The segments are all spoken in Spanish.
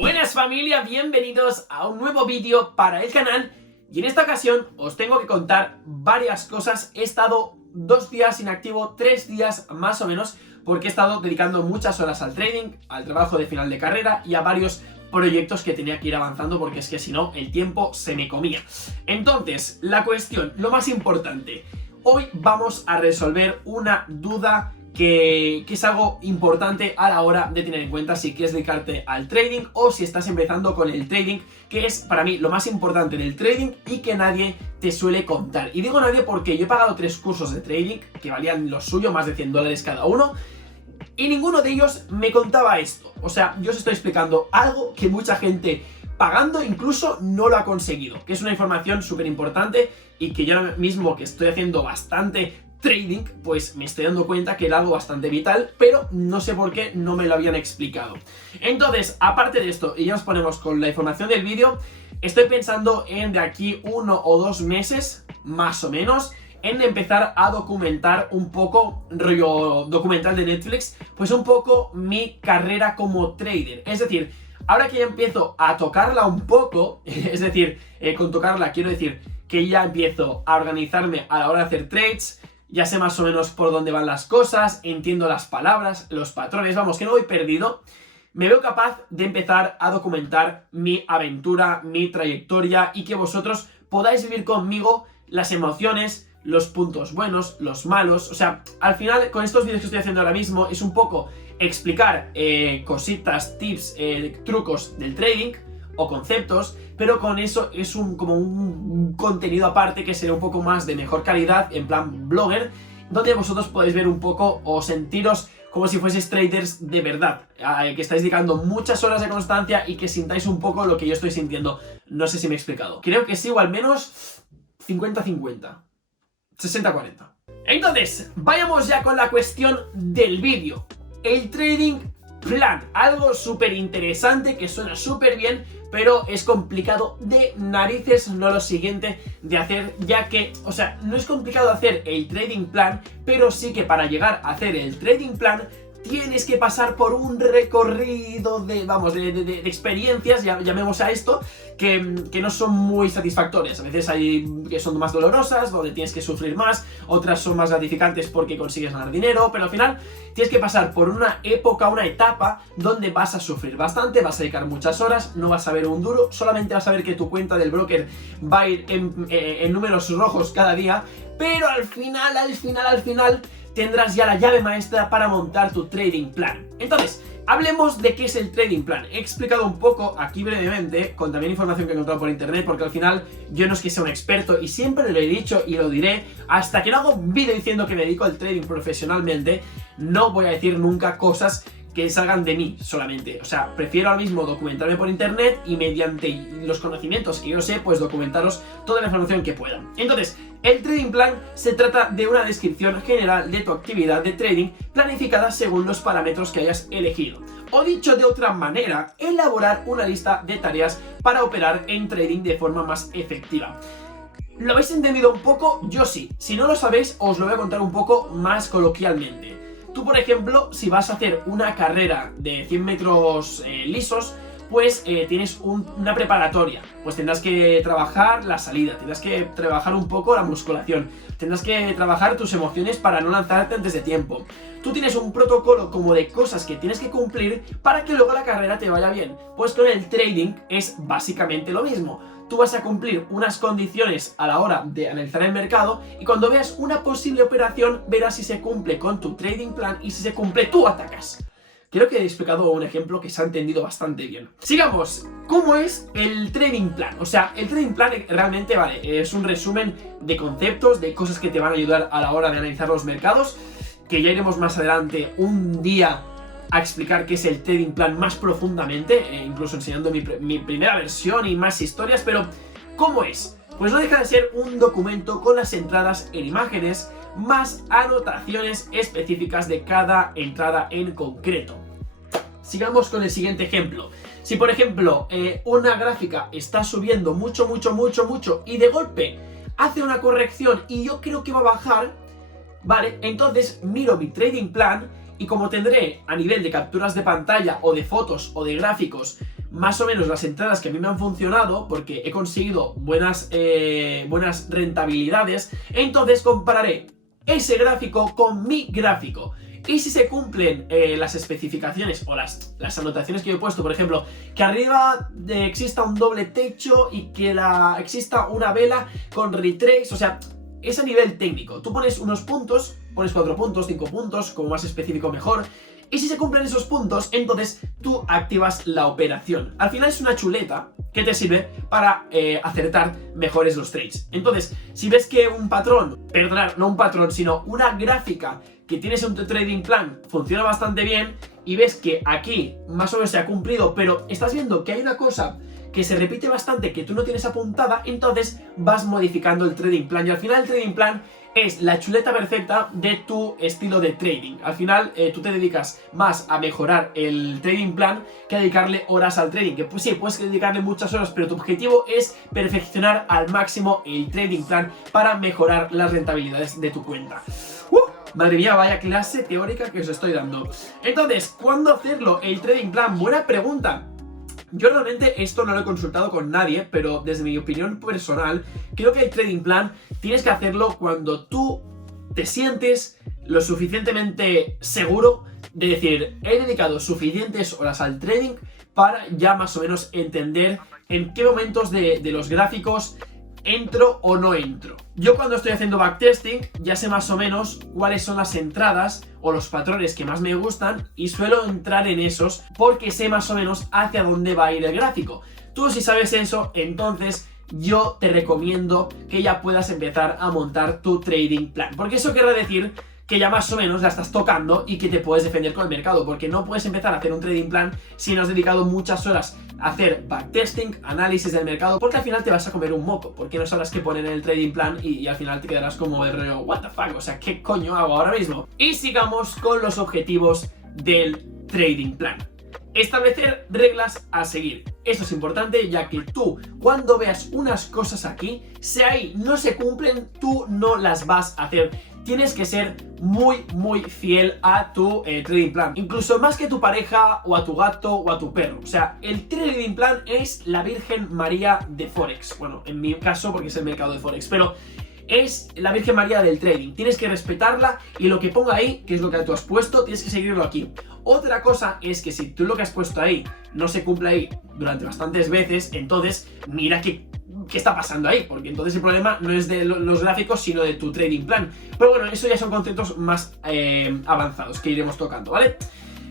Buenas familia, bienvenidos a un nuevo vídeo para el canal. Y en esta ocasión os tengo que contar varias cosas. He estado 2 días inactivo, 3 días más o menos, porque he estado dedicando muchas horas al trading, al trabajo de final de carrera y a varios proyectos que tenía que ir avanzando, porque es que si no el tiempo se me comía. Entonces, la cuestión, lo más importante, hoy vamos a resolver una duda que es algo importante a la hora de tener en cuenta si quieres dedicarte al trading o si estás empezando con el trading, que es para mí lo más importante del trading y que nadie te suele contar. Y digo nadie porque yo he pagado 3 cursos de trading que valían lo suyo, más de $100 cada uno, y ninguno de ellos me contaba esto. O sea, yo os estoy explicando algo que mucha gente pagando incluso no lo ha conseguido, que es una información súper importante y que yo ahora mismo, que estoy haciendo bastante trading, pues me estoy dando cuenta que era algo bastante vital, pero no sé por qué no me lo habían explicado. Entonces, aparte de esto, y ya nos ponemos con la información del vídeo, estoy pensando en de aquí 1 o 2 meses, más o menos, en empezar a documentar un poco, rollo documental de Netflix, pues un poco mi carrera como trader. Es decir, ahora que ya empiezo a tocarla un poco, es decir, con tocarla quiero decir que ya empiezo a organizarme a la hora de hacer trades, ya sé más o menos por dónde van las cosas, entiendo las palabras, los patrones, vamos, que no voy perdido. Me veo capaz de empezar a documentar mi aventura, mi trayectoria y que vosotros podáis vivir conmigo las emociones, los puntos buenos, los malos. O sea, al final con estos vídeos que estoy haciendo ahora mismo es un poco explicar cositas, tips, trucos del trading o conceptos, pero con eso es como un contenido aparte que será un poco más de mejor calidad, en plan blogger, donde vosotros podéis ver un poco o sentiros como si fueseis traders de verdad, que estáis dedicando muchas horas de constancia y que sintáis un poco lo que yo estoy sintiendo. No sé si me he explicado. Creo que sí, o al menos 50-50, 60-40. Entonces, vayamos ya con la cuestión del vídeo. El trading plan, algo súper interesante que suena súper bien, pero es complicado de narices, no lo siguiente de hacer, ya que, o sea, no es complicado hacer el trading plan, pero sí que para llegar a hacer el trading plan tienes que pasar por un recorrido de experiencias, llamemos a esto, que no son muy satisfactorias. A veces hay que son más dolorosas, donde tienes que sufrir más, otras son más gratificantes porque consigues ganar dinero, pero al final tienes que pasar por una época, una etapa donde vas a sufrir bastante, vas a dedicar muchas horas, no vas a ver un duro, solamente vas a ver que tu cuenta del broker va a ir en números rojos cada día, pero al final tendrás ya la llave maestra para montar tu trading plan. Entonces, hablemos de qué es el trading plan. He explicado un poco aquí brevemente, con también información que he encontrado por internet, porque al final yo no es que sea un experto y siempre lo he dicho y lo diré, hasta que no hago un vídeo diciendo que me dedico al trading profesionalmente, no voy a decir nunca cosas que salgan de mí solamente. O sea, prefiero ahora mismo documentarme por internet y mediante los conocimientos que yo sé, pues documentaros toda la información que pueda. Entonces, el trading plan se trata de una descripción general de tu actividad de trading planificada según los parámetros que hayas elegido. O dicho de otra manera, elaborar una lista de tareas para operar en trading de forma más efectiva. ¿Lo habéis entendido un poco? Yo sí. Si no lo sabéis, os lo voy a contar un poco más coloquialmente. Tú, por ejemplo, si vas a hacer una carrera de 100 metros lisos, pues tienes una preparatoria, pues tendrás que trabajar la salida, tendrás que trabajar un poco la musculación, tendrás que trabajar tus emociones para no lanzarte antes de tiempo. Tú tienes un protocolo como de cosas que tienes que cumplir para que luego la carrera te vaya bien. Pues con el trading es básicamente lo mismo. Tú vas a cumplir unas condiciones a la hora de analizar el mercado y cuando veas una posible operación verás si se cumple con tu trading plan y si se cumple tú atacas. Creo que he explicado un ejemplo que se ha entendido bastante bien. Sigamos. ¿Cómo es el trading plan? O sea, el trading plan realmente, vale, es un resumen de conceptos, de cosas que te van a ayudar a la hora de analizar los mercados, que ya iremos más adelante un día a explicar qué es el trading plan más profundamente, incluso enseñando mi primera versión y más historias, pero ¿cómo es? Pues no deja de ser un documento con las entradas en imágenes, más anotaciones específicas de cada entrada en concreto. Sigamos con el siguiente ejemplo. Si por ejemplo una gráfica está subiendo mucho y de golpe hace una corrección y yo creo que va a bajar, vale, entonces miro mi trading plan y como tendré a nivel de capturas de pantalla o de fotos o de gráficos más o menos las entradas que a mí me han funcionado, porque he conseguido buenas rentabilidades, entonces compararé ese gráfico con mi gráfico. Y si se cumplen las especificaciones o las anotaciones que yo he puesto, por ejemplo, que arriba exista un doble techo y que exista una vela con ray trace, o sea, es a nivel técnico. Tú pones unos puntos, pones 4 puntos, 5 puntos, como más específico mejor. Y si se cumplen esos puntos, entonces tú activas la operación. Al final es una chuleta que te sirve para acertar mejores los trades. Entonces, si ves que un patrón, perdonad, no un patrón, sino una gráfica que tienes en tu trading plan funciona bastante bien y ves que aquí más o menos se ha cumplido, pero estás viendo que hay una cosa que se repite bastante que tú no tienes apuntada, entonces vas modificando el trading plan. Y al final el trading plan es la chuleta perfecta de tu estilo de trading. Al final tú te dedicas más a mejorar el trading plan que a dedicarle horas al trading. Que pues sí, puedes dedicarle muchas horas, pero tu objetivo es perfeccionar al máximo el trading plan para mejorar las rentabilidades de tu cuenta. Madre mía, vaya clase teórica que os estoy dando. Entonces, ¿cuándo hacerlo? El trading plan, buena pregunta. Yo realmente esto no lo he consultado con nadie, pero desde mi opinión personal, creo que el trading plan tienes que hacerlo cuando tú te sientes lo suficientemente seguro de decir, he dedicado suficientes horas al trading para ya más o menos entender en qué momentos de los gráficos entro o no entro. Yo cuando estoy haciendo backtesting ya sé más o menos cuáles son las entradas o los patrones que más me gustan y suelo entrar en esos porque sé más o menos hacia dónde va a ir el gráfico. Tú si sabes eso, entonces yo te recomiendo que ya puedas empezar a montar tu trading plan, porque eso querrá decir que ya más o menos la estás tocando y que te puedes defender con el mercado, porque no puedes empezar a hacer un trading plan si no has dedicado muchas horas a hacer backtesting, análisis del mercado, porque al final te vas a comer un moco, porque no sabrás qué poner en el trading plan y al final te quedarás como el reo, what the fuck, o sea, ¿qué coño hago ahora mismo? Y sigamos con los objetivos del trading plan. Establecer reglas a seguir. Esto es importante ya que tú, cuando veas unas cosas aquí, si ahí no se cumplen, tú no las vas a hacer. Tienes que ser muy fiel a tu trading plan. Incluso más que tu pareja, o a tu gato, o a tu perro. O sea, el trading plan es la Virgen María de Forex. Bueno, en mi caso, porque es el mercado de Forex. Pero es la Virgen María del trading. Tienes que respetarla y lo que ponga ahí, que es lo que tú has puesto, tienes que seguirlo aquí. Otra cosa es que si tú lo que has puesto ahí no se cumple ahí durante bastantes veces, entonces mira qué está pasando ahí, porque entonces el problema no es de los gráficos, sino de tu trading plan. Pero bueno, eso ya son conceptos más avanzados que iremos tocando, ¿vale?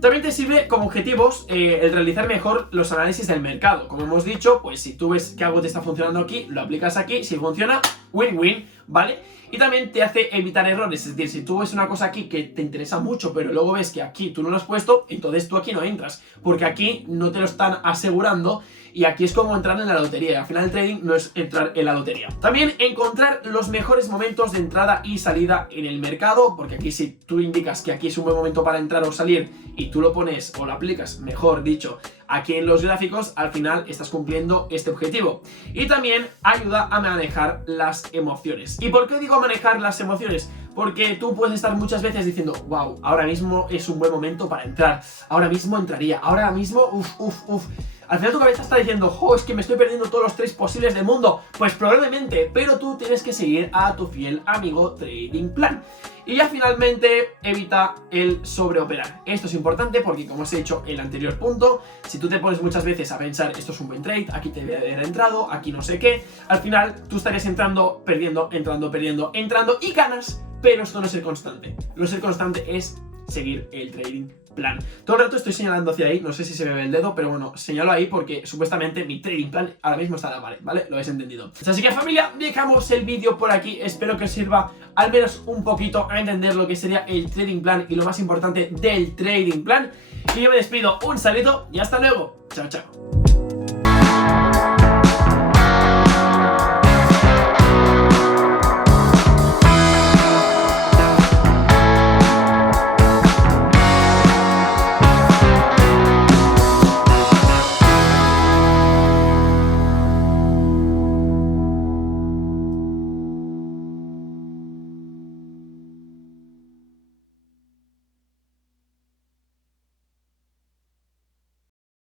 También te sirve como objetivos el realizar mejor los análisis del mercado. Como hemos dicho, pues si tú ves que algo te está funcionando aquí, lo aplicas aquí, si funciona, win-win, ¿vale? Y también te hace evitar errores, es decir, si tú ves una cosa aquí que te interesa mucho, pero luego ves que aquí tú no lo has puesto, entonces tú aquí no entras, porque aquí no te lo están asegurando. Y aquí es como entrar en la lotería. Al final el trading no es entrar en la lotería. También encontrar los mejores momentos de entrada y salida en el mercado, porque aquí si tú indicas que aquí es un buen momento para entrar o salir y tú lo pones o lo aplicas, mejor dicho, aquí en los gráficos, al final estás cumpliendo este objetivo. Y también ayuda a manejar las emociones. ¿Y por qué digo manejar las emociones? Porque tú puedes estar muchas veces diciendo, wow, ahora mismo es un buen momento para entrar, ahora mismo entraría, ahora mismo, uff. Al final tu cabeza está diciendo, jo, es que me estoy perdiendo todos los trades posibles del mundo. Pues probablemente, pero tú tienes que seguir a tu fiel amigo trading plan. Y ya finalmente, evita el sobreoperar. Esto es importante porque, como os he dicho en el anterior punto, si tú te pones muchas veces a pensar, esto es un buen trade, aquí te debe haber entrado, aquí no sé qué, al final tú estarías entrando, perdiendo, entrando, perdiendo, entrando y ganas, pero esto no es ser constante. No ser constante es seguir el trading plan. Todo el rato estoy señalando hacia ahí, no sé si se me ve el dedo, pero bueno, señalo ahí porque supuestamente mi trading plan ahora mismo está en la pared, ¿vale? Lo habéis entendido. Así que familia, dejamos el vídeo por aquí, espero que os sirva al menos un poquito a entender lo que sería el trading plan y lo más importante del trading plan. Y yo me despido, un saludo y hasta luego. Chao, chao.